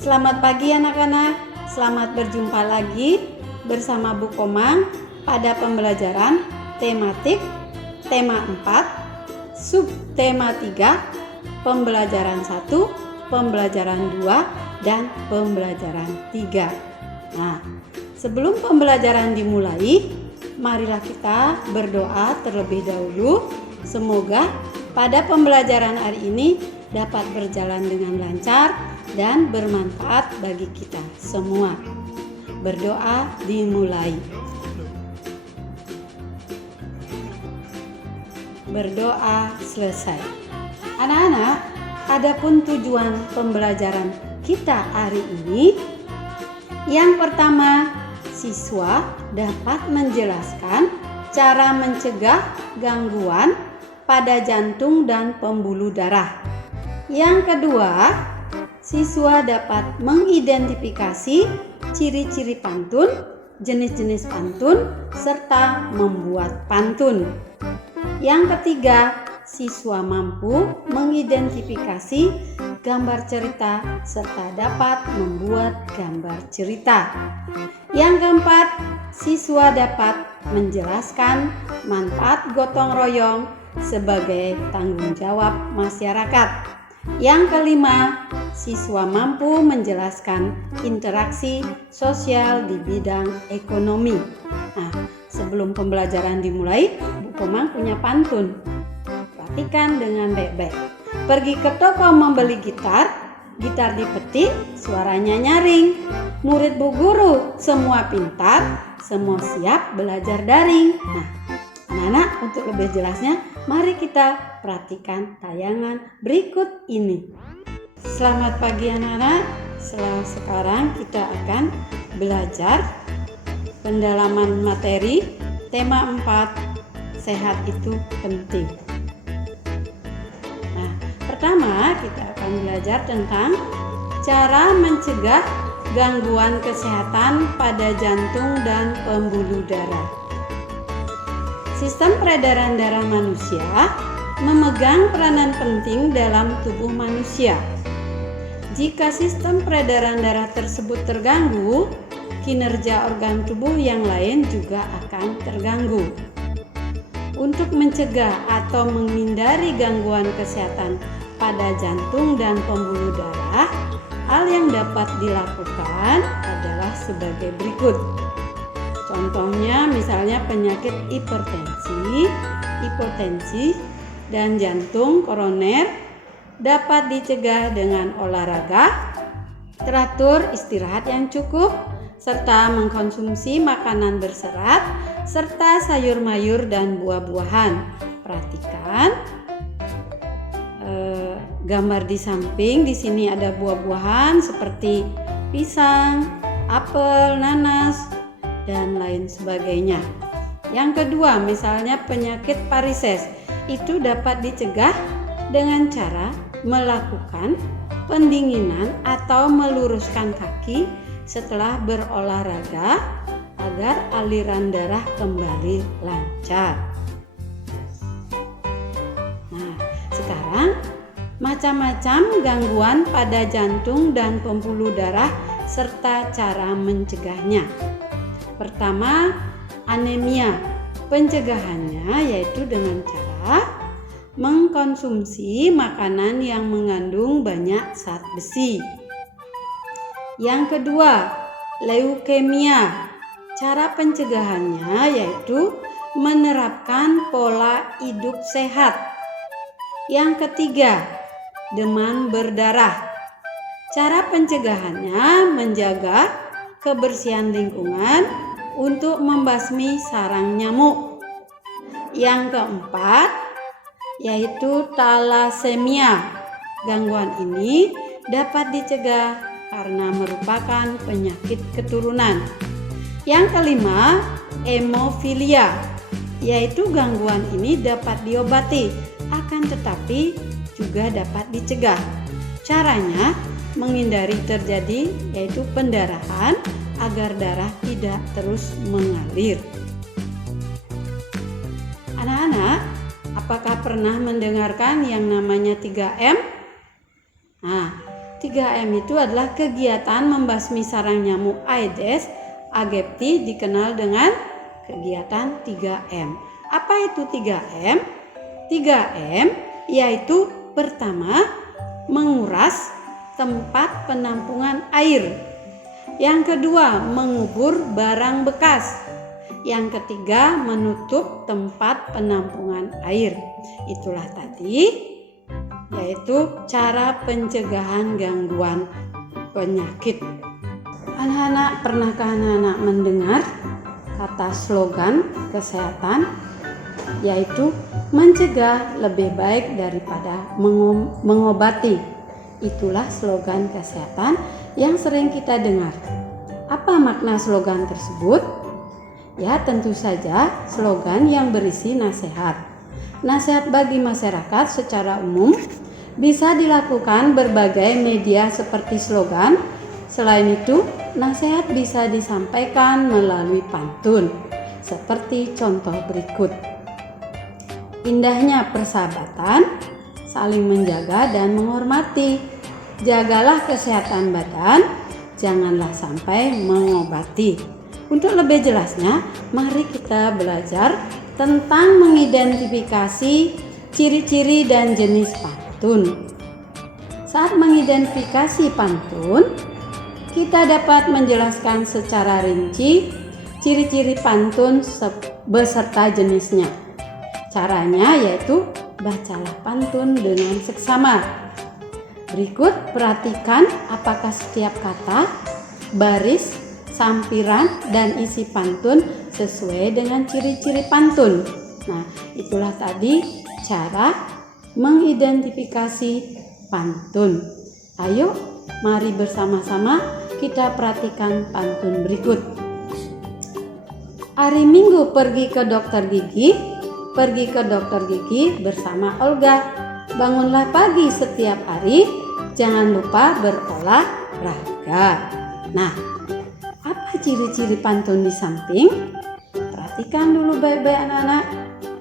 Selamat pagi anak-anak, selamat berjumpa lagi bersama Bu Komang pada pembelajaran tematik tema 4, subtema 3, pembelajaran 1, pembelajaran 2, dan pembelajaran 3. Nah, sebelum pembelajaran dimulai, marilah kita berdoa terlebih dahulu. Semoga pada pembelajaran hari ini dapat berjalan dengan lancar dan bermanfaat bagi kita semua. Berdoa dimulai. Berdoa selesai. Anak-anak, adapun tujuan pembelajaran kita hari ini, yang pertama, siswa dapat menjelaskan cara mencegah gangguan pada jantung dan pembuluh darah. Yang kedua, siswa dapat mengidentifikasi ciri-ciri pantun, jenis-jenis pantun, serta membuat pantun. Yang ketiga, siswa mampu mengidentifikasi gambar cerita serta dapat membuat gambar cerita. Yang keempat, siswa dapat menjelaskan manfaat gotong royong sebagai tanggung jawab masyarakat. Yang kelima, siswa mampu menjelaskan interaksi sosial di bidang ekonomi. Nah, sebelum pembelajaran dimulai, Bu Komang punya pantun. Perhatikan dengan baik-baik. Pergi ke toko membeli gitar dipetik, suaranya nyaring. Murid Bu Guru, semua pintar, semua siap belajar daring. Nah, anak-anak, untuk lebih jelasnya, mari kita perhatikan tayangan berikut ini. Selamat pagi anak-anak. Sekarang kita akan belajar pendalaman materi tema 4, sehat itu penting. Nah, pertama kita akan belajar tentang cara mencegah gangguan kesehatan pada jantung dan pembuluh darah. Sistem peredaran darah manusia memegang peranan penting dalam tubuh manusia. Jika sistem peredaran darah tersebut terganggu, kinerja organ tubuh yang lain juga akan terganggu. Untuk mencegah atau menghindari gangguan kesehatan pada jantung dan pembuluh darah, hal yang dapat dilakukan adalah sebagai berikut. Contohnya misalnya penyakit hipertensi dan jantung koroner dapat dicegah dengan olahraga, teratur istirahat yang cukup, serta mengkonsumsi makanan berserat, serta sayur mayur dan buah-buahan. Perhatikan gambar di samping. Di sini ada buah-buahan seperti pisang, apel, nanas, dan lain sebagainya. Yang kedua, misalnya penyakit varises, itu dapat dicegah dengan cara melakukan pendinginan atau meluruskan kaki setelah berolahraga agar aliran darah kembali lancar. Nah, sekarang macam-macam gangguan pada jantung dan pembuluh darah serta cara mencegahnya. Pertama, anemia. Pencegahannya yaitu dengan cara mengkonsumsi makanan yang mengandung banyak zat besi. Yang kedua, leukemia. Cara pencegahannya yaitu menerapkan pola hidup sehat. Yang ketiga, demam berdarah. Cara pencegahannya menjaga kebersihan lingkungan untuk membasmi sarang nyamuk. Yang keempat, yaitu talasemia. Gangguan ini dapat dicegah karena merupakan penyakit keturunan. Yang kelima, hemofilia, yaitu gangguan ini dapat diobati, akan tetapi juga dapat dicegah. Caranya menghindari terjadi yaitu pendarahan agar darah tidak terus mengalir. Anak-anak, apakah pernah mendengarkan yang namanya 3M? Nah, 3M itu adalah kegiatan membasmi sarang nyamuk Aedes aegypti, dikenal dengan kegiatan 3M. Apa itu 3M? 3M yaitu pertama, menguras tempat penampungan air. Yang kedua, mengubur barang bekas. Yang ketiga, menutup tempat penampungan air. Itulah tadi, yaitu cara pencegahan gangguan penyakit. Anak-anak, pernahkah anak-anak mendengar kata slogan kesehatan, yaitu mencegah lebih baik daripada mengobati? Itulah slogan kesehatan yang sering kita dengar. Apa makna slogan tersebut? Ya, tentu saja slogan yang berisi nasihat. Nasihat bagi masyarakat secara umum bisa dilakukan berbagai media seperti slogan. Selain itu, nasihat bisa disampaikan melalui pantun, seperti contoh berikut. Indahnya persahabatan, saling menjaga dan menghormati. Jagalah kesehatan badan, janganlah sampai mengobati. Untuk lebih jelasnya, mari kita belajar tentang mengidentifikasi ciri-ciri dan jenis pantun. Saat mengidentifikasi pantun, kita dapat menjelaskan secara rinci ciri-ciri pantun beserta jenisnya. Caranya yaitu bacalah pantun dengan seksama. Berikut perhatikan apakah setiap kata, baris, sampiran, dan isi pantun sesuai dengan ciri-ciri pantun. Nah, itulah tadi cara mengidentifikasi pantun. Ayo, mari bersama-sama kita perhatikan pantun berikut. Hari Minggu pergi ke dokter gigi bersama Olga. Bangunlah pagi setiap hari, jangan lupa berolahraga. Nah, apa ciri-ciri pantun di samping? Perhatikan dulu baik-baik anak-anak.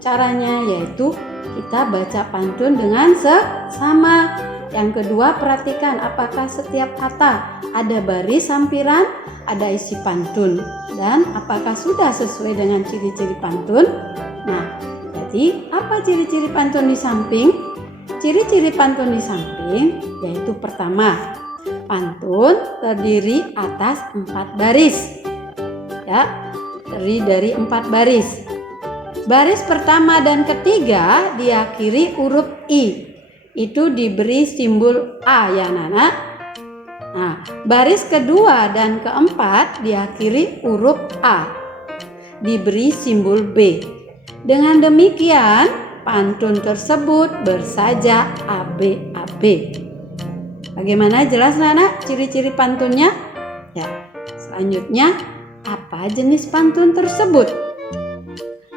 Caranya yaitu kita baca pantun dengan seksama. Yang kedua, perhatikan apakah setiap kata ada baris sampiran, ada isi pantun, dan apakah sudah sesuai dengan ciri-ciri pantun. Nah, jadi apa ciri-ciri pantun di samping? Ciri-ciri pantun di samping yaitu pertama, pantun terdiri atas 4 baris. Ya, terdiri dari 4 baris. Baris pertama dan ketiga diakhiri huruf I. Itu diberi simbol A ya anak-anak. Nah, baris kedua dan keempat diakhiri huruf A. Diberi simbol B. Dengan demikian, pantun tersebut bersaja AB. Bagaimana, jelas anak-anak ciri-ciri pantunnya? Ya, selanjutnya apa jenis pantun tersebut?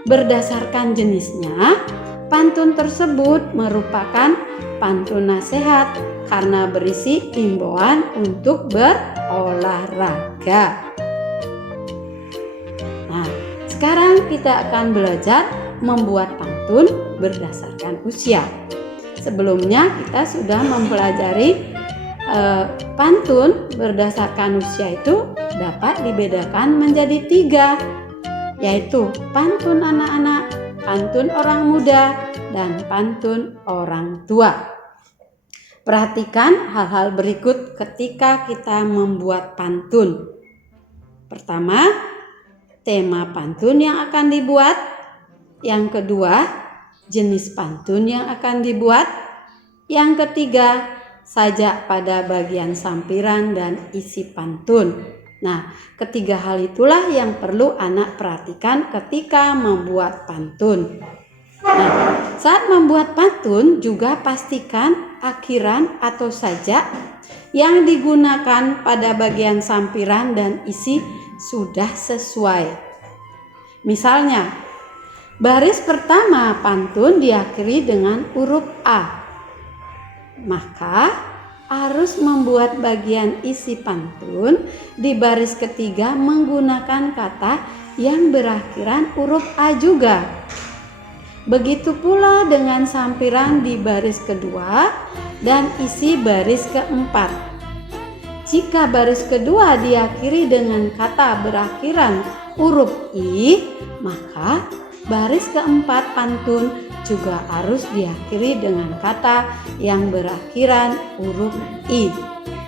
Berdasarkan jenisnya, pantun tersebut merupakan pantun nasihat karena berisi himbauan untuk berolahraga. Nah, sekarang kita akan belajar membuat pantun berdasarkan usia. Sebelumnya kita sudah mempelajari pantun berdasarkan usia itu dapat dibedakan menjadi 3, yaitu pantun anak-anak, pantun orang muda, dan pantun orang tua. Perhatikan hal-hal berikut ketika kita membuat pantun. Pertama, tema pantun yang akan dibuat. Yang kedua, jenis pantun yang akan dibuat. Yang ketiga, sajak pada bagian sampiran dan isi pantun. Nah, ketiga hal itulah yang perlu anak perhatikan ketika membuat pantun. Nah, saat membuat pantun juga pastikan akhiran atau sajak yang digunakan pada bagian sampiran dan isi sudah sesuai. Misalnya, baris pertama pantun diakhiri dengan huruf A. Maka harus membuat bagian isi pantun di baris ketiga menggunakan kata yang berakhiran huruf A juga. Begitu pula dengan sampiran di baris kedua dan isi baris keempat. Jika baris kedua diakhiri dengan kata berakhiran huruf I, maka baris keempat pantun juga harus diakhiri dengan kata yang berakhiran huruf I.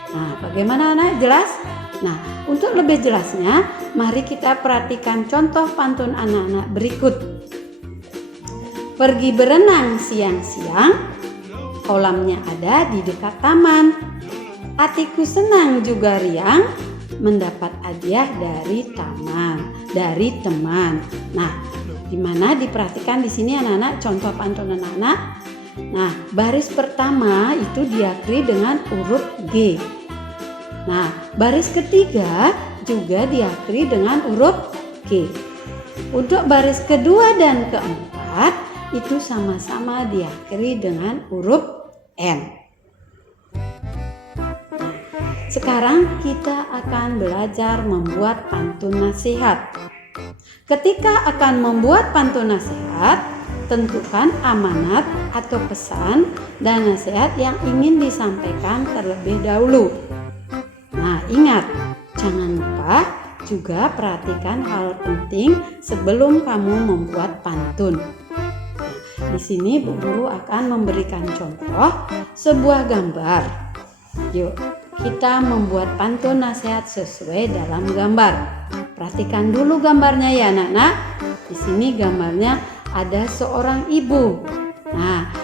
Nah, bagaimana anak? Jelas? Nah, untuk lebih jelasnya, mari kita perhatikan contoh pantun anak-anak berikut. Pergi berenang siang-siang, kolamnya ada di dekat taman. Hatiku senang juga riang, mendapat hadiah dari teman. Nah, gimana diperhatikan di sini anak-anak contoh pantun anak-anak? Nah, baris pertama itu diakhiri dengan huruf G. Nah, baris ketiga juga diakhiri dengan huruf G. Untuk baris kedua dan keempat itu sama-sama diakhiri dengan huruf N. Sekarang kita akan belajar membuat pantun nasihat. Ketika akan membuat pantun nasihat, tentukan amanat atau pesan dan nasihat yang ingin disampaikan terlebih dahulu. Nah, ingat, jangan lupa juga perhatikan hal penting sebelum kamu membuat pantun. Di sini Bu Guru akan memberikan contoh sebuah gambar. Yuk, kita membuat pantun nasihat sesuai dalam gambar. Perhatikan dulu gambarnya ya anak-anak. Di sini gambarnya ada seorang ibu. Nah,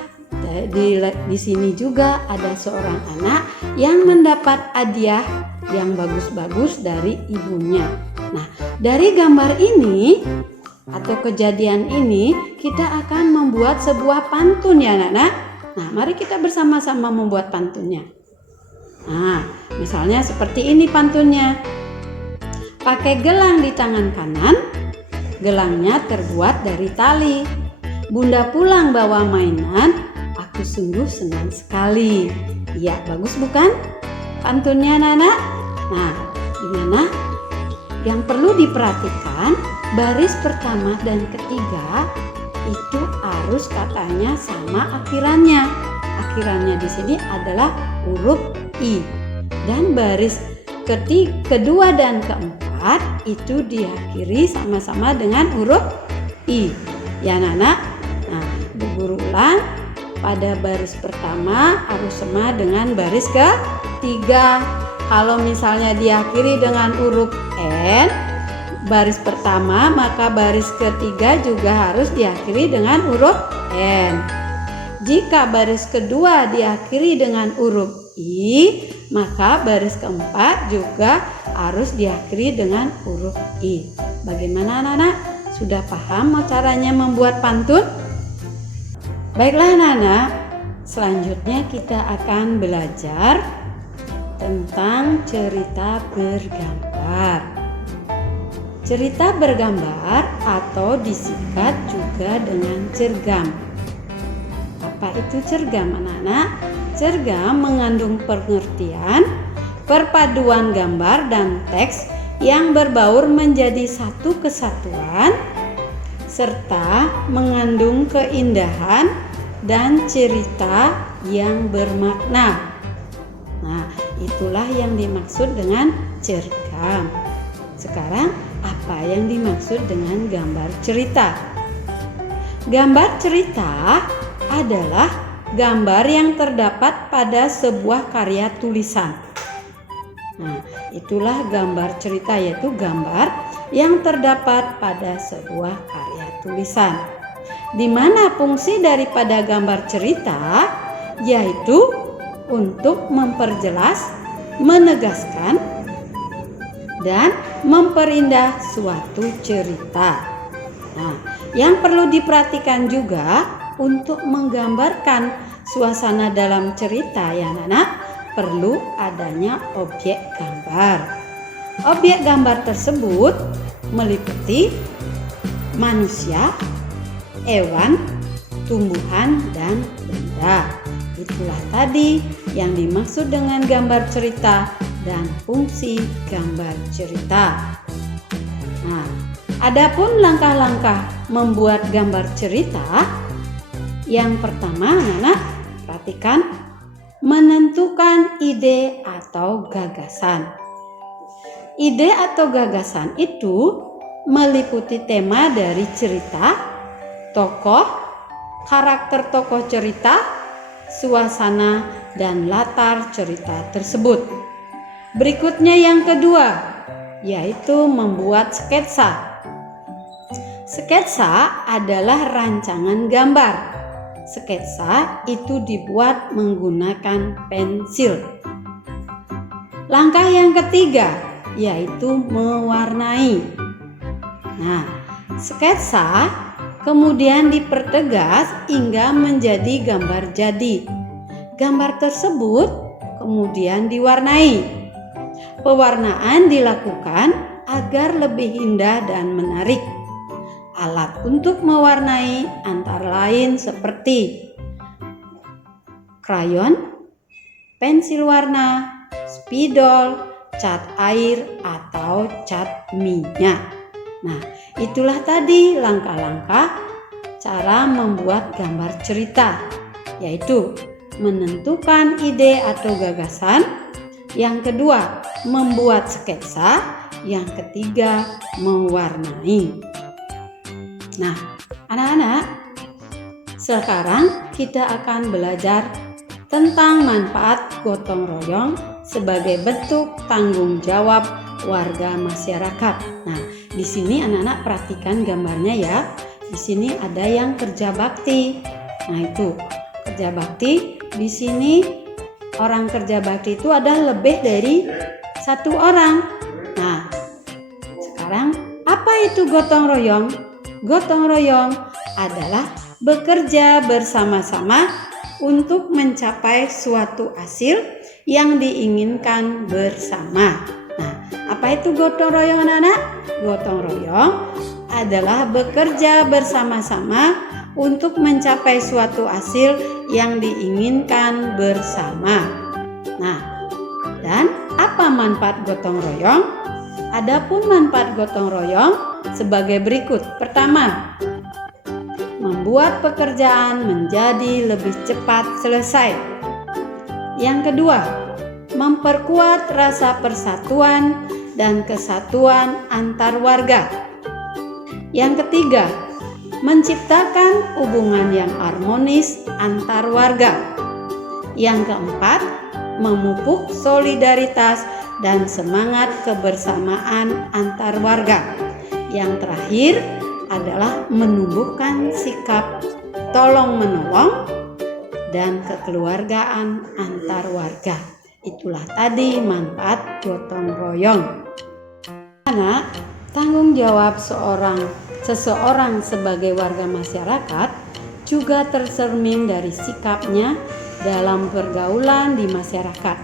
di sini juga ada seorang anak yang mendapat hadiah yang bagus-bagus dari ibunya. Nah, dari gambar ini atau kejadian ini kita akan membuat sebuah pantun ya anak-anak. Nah, mari kita bersama-sama membuat pantunnya. Nah, misalnya seperti ini pantunnya. Pakai gelang di tangan kanan, gelangnya terbuat dari tali. Bunda pulang bawa mainan, aku sungguh senang sekali. Ya, bagus bukan pantunnya anak-anak? Nah, gimana? Yang perlu diperhatikan, baris pertama dan ketiga itu harus katanya sama akhirannya. Akhirannya di sini adalah huruf I. Dan baris kedua dan keempat itu diakhiri sama-sama dengan huruf I. Ya anak-anak? Nah, Bu Guru ulang. Pada baris pertama harus sama dengan baris ketiga. Kalau misalnya diakhiri dengan huruf N, baris pertama, maka baris ketiga juga harus diakhiri dengan huruf N. Jika baris kedua diakhiri dengan huruf I, maka baris keempat juga harus diakhiri dengan huruf I. Bagaimana anak-anak? Sudah paham caranya membuat pantun? Baiklah anak-anak, selanjutnya kita akan belajar tentang cerita bergambar. Cerita bergambar atau disingkat juga dengan cergam. Apa itu cergam anak-anak? Cergam mengandung pengertian, perpaduan gambar dan teks yang berbaur menjadi satu kesatuan, serta mengandung keindahan dan cerita yang bermakna. Nah, itulah yang dimaksud dengan cergam. Sekarang, apa yang dimaksud dengan gambar cerita? Gambar cerita adalah gambar yang terdapat pada sebuah karya tulisan. Nah, itulah gambar cerita, yaitu gambar yang terdapat pada sebuah karya tulisan. Di mana fungsi daripada gambar cerita yaitu untuk memperjelas, menegaskan, dan memperindah suatu cerita. Nah, yang perlu diperhatikan juga untuk menggambarkan suasana dalam cerita ya anak-anak, perlu adanya objek gambar. Objek gambar tersebut meliputi manusia, hewan, tumbuhan, dan benda. Itulah tadi yang dimaksud dengan gambar cerita dan fungsi gambar cerita. Nah, adapun langkah-langkah membuat gambar cerita, yang pertama anak-anak perhatikan, menentukan ide atau gagasan. Ide atau gagasan itu meliputi tema dari cerita, tokoh, karakter tokoh cerita, suasana, dan latar cerita tersebut. Berikutnya yang kedua, yaitu membuat sketsa. Sketsa adalah rancangan gambar. Sketsa itu dibuat menggunakan pensil. Langkah yang ketiga yaitu mewarnai. Nah, sketsa kemudian dipertegas hingga menjadi gambar jadi. Gambar tersebut kemudian diwarnai. Pewarnaan dilakukan agar lebih indah dan menarik. Alat untuk mewarnai antara lain seperti krayon, pensil warna, spidol, cat air, atau cat minyak. Nah, itulah tadi langkah-langkah cara membuat gambar cerita, yaitu menentukan ide atau gagasan, yang kedua membuat sketsa, yang ketiga mewarnai. Nah, anak-anak, sekarang kita akan belajar tentang manfaat gotong royong sebagai bentuk tanggung jawab warga masyarakat. Nah, di sini anak-anak perhatikan gambarnya ya. Di sini ada yang kerja bakti. Nah, itu kerja bakti. Di sini orang kerja bakti itu ada lebih dari satu orang. Nah, sekarang apa itu gotong royong? Gotong royong adalah bekerja bersama-sama untuk mencapai suatu hasil yang diinginkan bersama. Nah, apa itu gotong royong anak-anak? Gotong royong adalah bekerja bersama-sama untuk mencapai suatu hasil yang diinginkan bersama. Nah, dan apa manfaat gotong royong? Adapun manfaat gotong royong sebagai berikut. Pertama, membuat pekerjaan menjadi lebih cepat selesai. Yang kedua, memperkuat rasa persatuan dan kesatuan antar warga. Yang ketiga, menciptakan hubungan yang harmonis antar warga. Yang keempat, memupuk solidaritas dan semangat kebersamaan antar warga. Yang terakhir adalah menumbuhkan sikap tolong-menolong dan kekeluargaan antar warga. Itulah tadi manfaat gotong royong. Karena tanggung jawab seseorang sebagai warga masyarakat juga tercermin dari sikapnya dalam pergaulan di masyarakat.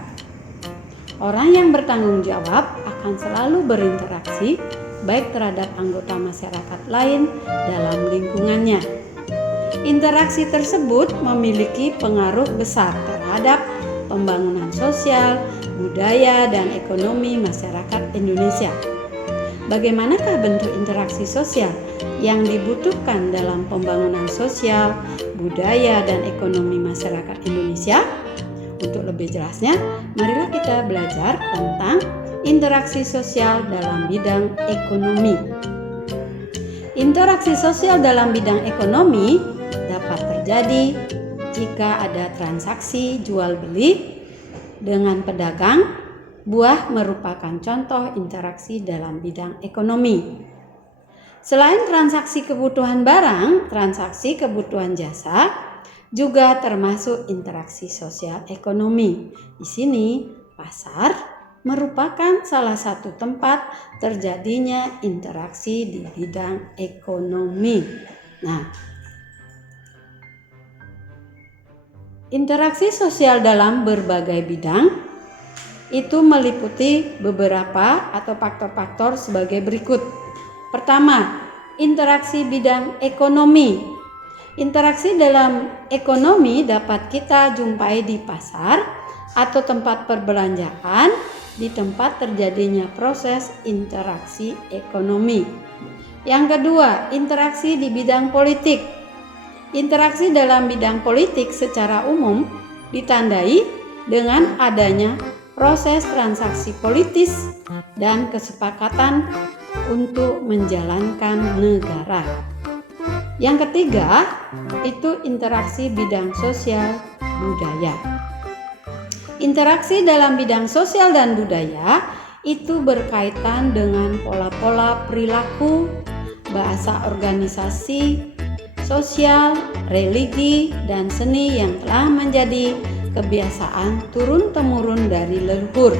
Orang yang bertanggung jawab akan selalu berinteraksi baik terhadap anggota masyarakat lain dalam lingkungannya. Interaksi tersebut memiliki pengaruh besar terhadap pembangunan sosial, budaya, dan ekonomi masyarakat Indonesia. Bagaimanakah bentuk interaksi sosial yang dibutuhkan dalam pembangunan sosial, budaya, dan ekonomi masyarakat Indonesia? Untuk lebih jelasnya, marilah kita belajar tentang interaksi sosial dalam bidang ekonomi. Interaksi sosial dalam bidang ekonomi dapat terjadi jika ada transaksi jual beli dengan pedagang. Buah merupakan contoh interaksi dalam bidang ekonomi. Selain transaksi kebutuhan barang, transaksi kebutuhan jasa juga termasuk interaksi sosial ekonomi. Di sini, pasar merupakan salah satu tempat terjadinya interaksi di bidang ekonomi. Nah, interaksi sosial dalam berbagai bidang itu meliputi beberapa atau faktor-faktor sebagai berikut. Pertama, interaksi bidang ekonomi. Interaksi dalam ekonomi dapat kita jumpai di pasar atau tempat perbelanjaan, di tempat terjadinya proses interaksi ekonomi. Yang kedua, interaksi di bidang politik. Interaksi dalam bidang politik secara umum ditandai dengan adanya proses transaksi politis dan kesepakatan untuk menjalankan negara. Yang ketiga, itu interaksi bidang sosial budaya. Interaksi dalam bidang sosial dan budaya itu berkaitan dengan pola-pola perilaku, bahasa organisasi, sosial, religi, dan seni yang telah menjadi kebiasaan turun-temurun dari leluhur.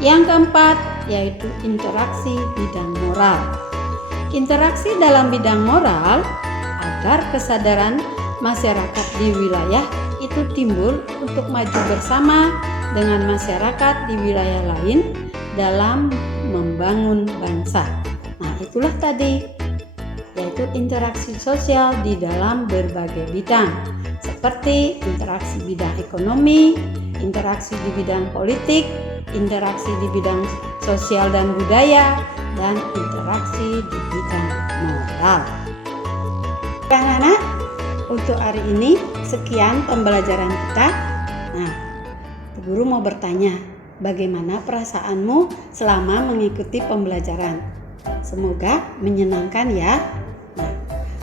Yang keempat, yaitu interaksi bidang moral. Interaksi dalam bidang moral agar kesadaran masyarakat di wilayah itu timbul untuk maju bersama dengan masyarakat di wilayah lain dalam membangun bangsa. Nah, itulah tadi, yaitu interaksi sosial di dalam berbagai bidang, seperti interaksi bidang ekonomi, interaksi di bidang politik, interaksi di bidang sosial dan budaya, dan interaksi di bidang moral. Anak-anak, untuk hari ini sekian pembelajaran kita. Nah, Bu Guru mau bertanya, bagaimana perasaanmu selama mengikuti pembelajaran? Semoga menyenangkan ya. Nah,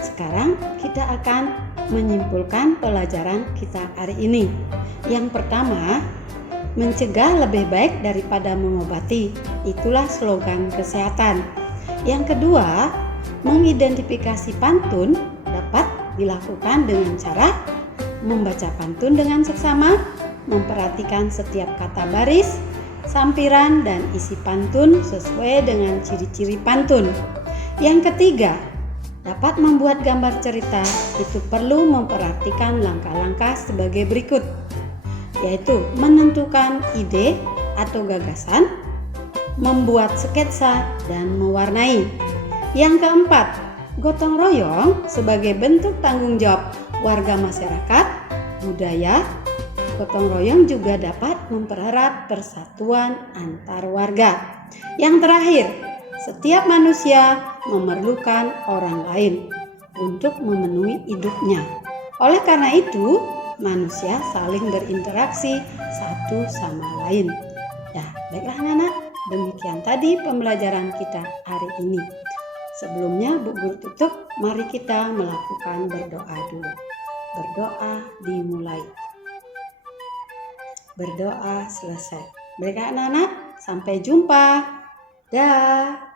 sekarang kita akan menyimpulkan pelajaran kita hari ini. Yang pertama, mencegah lebih baik daripada mengobati. Itulah slogan kesehatan. Yang kedua, mengidentifikasi pantun dapat dilakukan dengan cara membaca pantun dengan seksama, memperhatikan setiap kata baris, sampiran, dan isi pantun sesuai dengan ciri-ciri pantun. Yang ketiga, dapat membuat gambar cerita. Itu perlu memperhatikan langkah-langkah sebagai berikut, yaitu menentukan ide atau gagasan, membuat sketsa, dan mewarnai. Yang keempat, gotong royong sebagai bentuk tanggung jawab warga masyarakat, budaya. Gotong royong juga dapat mempererat persatuan antar warga. Yang terakhir, setiap manusia memerlukan orang lain untuk memenuhi hidupnya. Oleh karena itu, manusia saling berinteraksi satu sama lain. Ya, baiklah anak-anak, demikian tadi pembelajaran kita hari ini. Sebelumnya Bu Guru tutup, mari kita melakukan berdoa dulu. Berdoa dimulai. Berdoa selesai. Baiklah anak-anak, sampai jumpa. Dah.